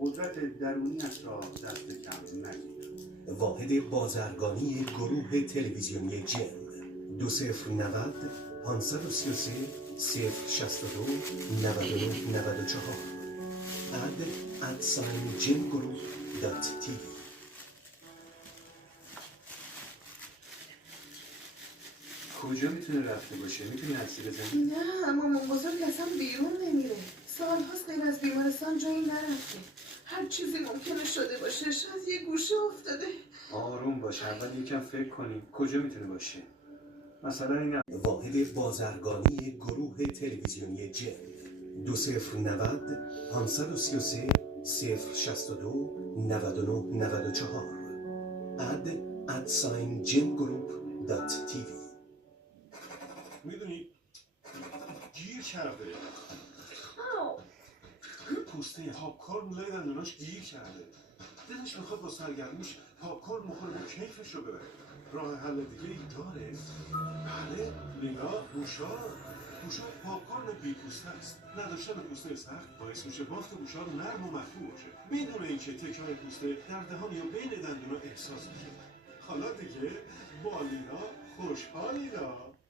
قدرت درونیش را دست کم نگیر. واحد بازرگانی گروه تلویزیونی جن 2090 533 062 99 94 @jingroup.tv. کجا میتونه رفته باشه؟ میتونی عکسی بزنی؟ نه مامان بزرگ اصلا بیرون نمیره. سالهاست غیر از بیمارستان جایی نرفته. هر چیزی ممکنه شده باشه. شاید یه گوشه افتاده. آروم باش، اول یکم فکر کنیم کجا میتونه باشه. مثلا این واحد بازرگانی گروه تلویزیونی جن 2090 533 062 99 94 @jingroup.tv. میدونی گیر کرده پوسته پاپکورن لای دندوناش گیر کرده. دلش میخواد با سرگرمیش پاپکورن بخوره و کیفش رو ببره. راه حل دیگه ای داره؟ بله لینا گوشار پاپکورن بی پوسته است. نداشتن پوسته سخت باعث میشه بافت گوشار نرم و مفهوم باشه بدون اینکه تکه‌های پوسته در دهان یا بین دندونا احساس میشه. حالا دیگه با لینا خوشحالینا.